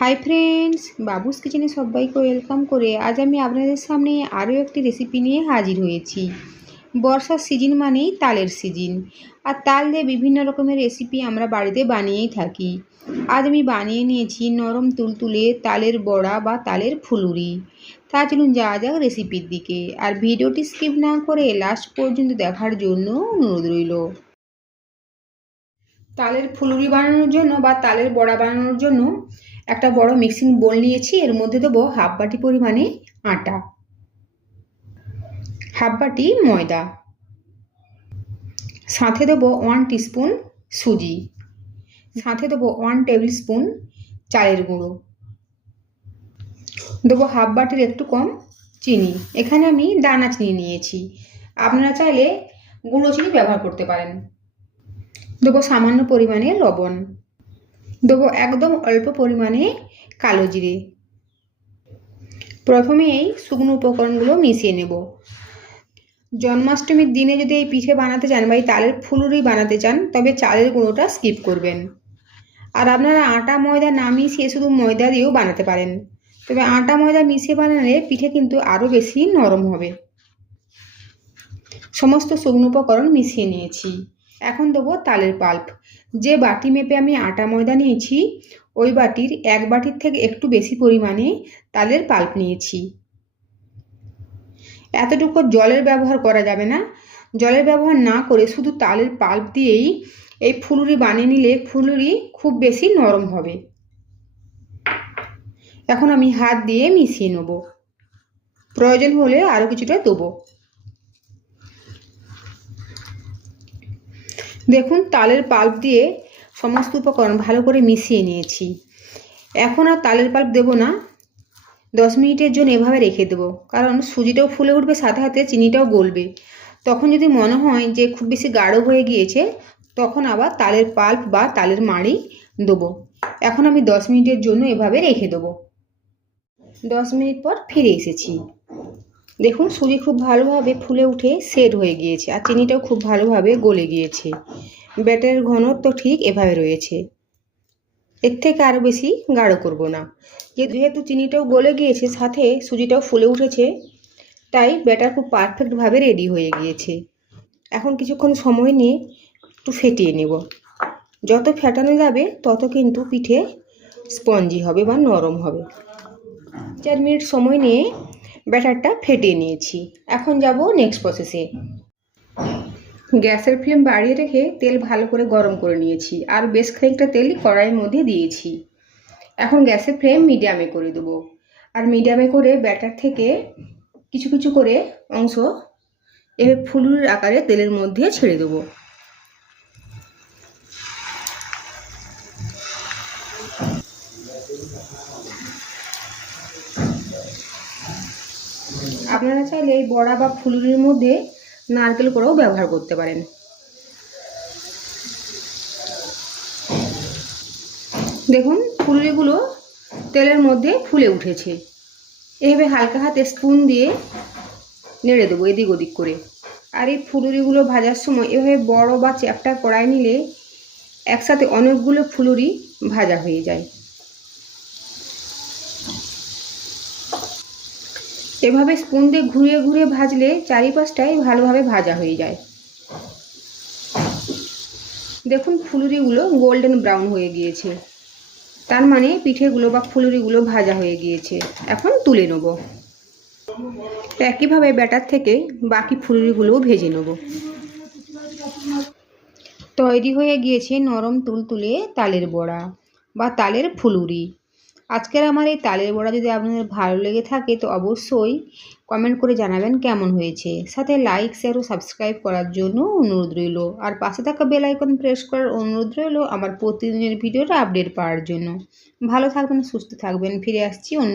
Hi friends, বাবুস কিচেনে সবাইকে welcome করে আজ আমি আপনাদের সামনে আরও একটি রেসিপি নিয়ে হাজির হয়েছি। বর্ষার সিজন মানেই তালের সিজন, আর তাল দিয়ে বিভিন্ন রকমের রেসিপি আমরা বাড়িতে বানিয়েই থাকি। আজ আমি বানিয়ে নিয়েছি নরম তুলতুলে তালের বড়া বা তালের ফুলুরি। তা চলুন যাওয়া যাক রেসিপির দিকে, আর ভিডিওটি স্কিপ না করে লাস্ট পর্যন্ত দেখার জন্য অনুরোধ রইল। তালের ফুলুরি বানানোর জন্য বা তালের বড়া বানানোর জন্য একটা বড় মিক্সিং বোল নিয়েছি। এর মধ্যে দেবো হাফ বাটি পরিমাণে আটা, হাফ বাটি ময়দা, সাথে দেবো 1 টিস্পুন সুজি, সাথে দেবো 1 টেবিল স্পুন চালের গুঁড়ো, দেবো হাফ বাটির একটু কম চিনি। এখানে আমি দানা চিনি নিয়েছি, আপনারা চাইলে গুঁড়ো চিনি ব্যবহার করতে পারেন। দেবো সামান্য পরিমাণে লবণ, দেবো একদম অল্প পরিমাণে কালো জিরে। প্রথমে এই শুকনো উপকরণগুলো মিশিয়ে নেব। জন্মাষ্টমীর দিনে যদি এই পিঠে বানাতে চান বা এই তালের ফুলুরি বানাতে চান, তবে চালের গুঁড়োটা স্কিপ করবেন। আর আপনারা আটা ময়দা না মিশিয়ে শুধু ময়দা দিয়েও বানাতে পারেন, তবে আটা ময়দা মিশিয়ে বানালে পিঠে কিন্তু আরও বেশি নরম হবে। সমস্ত শুকনো উপকরণ মিশিয়ে নিয়েছি। এখন দেবো তালের পাল্প। যে বাটি মেপে আমি আটা ময়দা নিয়েছি, ওই বাটির 1 বাটির থেকে একটু বেশি পরিমাণে তালের পাল্প নিয়েছি। এতটুকু জলের ব্যবহার করা যাবে না। জলের ব্যবহার না করে শুধু তালের পাল্প দিয়েই এই ফুলুরি বানিয়ে নিলে ফুলুরি খুব বেশি নরম হবে। এখন আমি হাত দিয়ে মিশিয়ে নেব, প্রয়োজন হলে আরও কিছুটা দেবো। দেখুন, তালের পাল্প দিয়ে সমস্ত উপকরণ ভালো করে মিশিয়ে নিয়েছি। এখন আর তালের পাল্প দেবো না, 10 মিনিটের জন্য এভাবে রেখে দেবো, কারণ সুজিটাও ফুলে উঠবে, সাথে সাথে চিনিটাও গলবে। তখন যদি মনে হয় যে খুব বেশি গাঢ় হয়ে গিয়েছে, তখন আবার তালের পাল্প বা তালের মাড়ি দেবো। এখন আমি 10 মিনিটের জন্য এভাবে রেখে দেবো। 10 মিনিট পর ফিরে এসেছি। দেখুন, সুজি খুব ভালোভাবে ফুলে উঠে সেট হয়ে গিয়েছে, আর চিনিটাও খুব ভালোভাবে গলে গিয়েছে। ব্যাটারের ঘনত্ব ঠিক এভাবে রয়েছে। এর থেকে আরও বেশি গাঢ় করব না। যেহেতু চিনিটাও গলে গিয়েছে, সাথে সুজিটাও ফুলে উঠেছে, তাই ব্যাটার খুব পারফেক্টভাবে রেডি হয়ে গিয়েছে। এখন কিছুক্ষণ সময় নিয়ে একটু ফেটিয়ে নেব। যত ফেটানো যাবে তত কিন্তু পিঠে স্পঞ্জি হবে বা নরম হবে। 4 মিনিট সময় নিয়ে ব্যাটারটা ফেটিয়ে নিয়েছি। এখন যাব নেক্সট প্রসেসে। গ্যাসের ফ্লেম বাড়িয়ে রেখে তেল ভালো করে গরম করে নিয়েছি, আর বেশ খানিকটা তেল কড়াইয়ের মধ্যে দিয়েছি। এখন গ্যাসের ফ্লেম মিডিয়ামে করে দেবো, আর মিডিয়ামে করে ব্যাটার থেকে কিছু কিছু করে অংশ এভাবে ফুলুরির আকারে তেলের মধ্যে ছেড়ে দেবো। আপনারা চাইলে এই বড়া বা ফুলুরির মধ্যে নারকেল করেও ব্যবহার করতে পারেন। দেখুন, ফুলুরিগুলো তেলের মধ্যে ফুলে উঠেছে। এভাবে হালকা হাতে স্পুন দিয়ে নেড়ে দেবো এদিক ওদিক করে। আর এই ফুলুরিগুলো ভাজার সময় এভাবে বড় বা চ্যাপ্টা কড়াই নিলে একসাথে অনেকগুলো ফুলুরি ভাজা হয়ে যায়। এভাবে স্পুন দিয়ে ঘুরিয়ে ঘুরিয়ে ভাজলে চারিপাশটাই ভালোভাবে ভাজা হয়ে যায়। দেখুন, ফুলুরিগুলো গোল্ডেন ব্রাউন হয়ে গিয়েছে, তার মানে পিঠেগুলো বা ফুলুরিগুলো ভাজা হয়ে গিয়েছে। এখন তুলে নেব। একইভাবে ব্যাটার থেকে বাকি ফুলুরিগুলোও ভেজে নেব। তৈরি হয়ে গিয়েছে নরম তুলতুলে তালের বড়া বা তালের ফুলুরি। আজকের আমার এই তালের বড়া যদি আপনাদের ভালো লেগে থাকে, তো অবশ্যই কমেন্ট করে জানাবেন কেমন হয়েছে। সাথে লাইক, শেয়ার ও সাবস্ক্রাইব করার জন্য অনুরোধ রইল, আর পাশে থাকা বেল আইকন প্রেস করার অনুরোধ রইল আমার প্রতিদিনের ভিডিওটা আপডেট পাওয়ার জন্য। ভালো থাকবেন, সুস্থ থাকবেন। ফিরে আসছি অন্য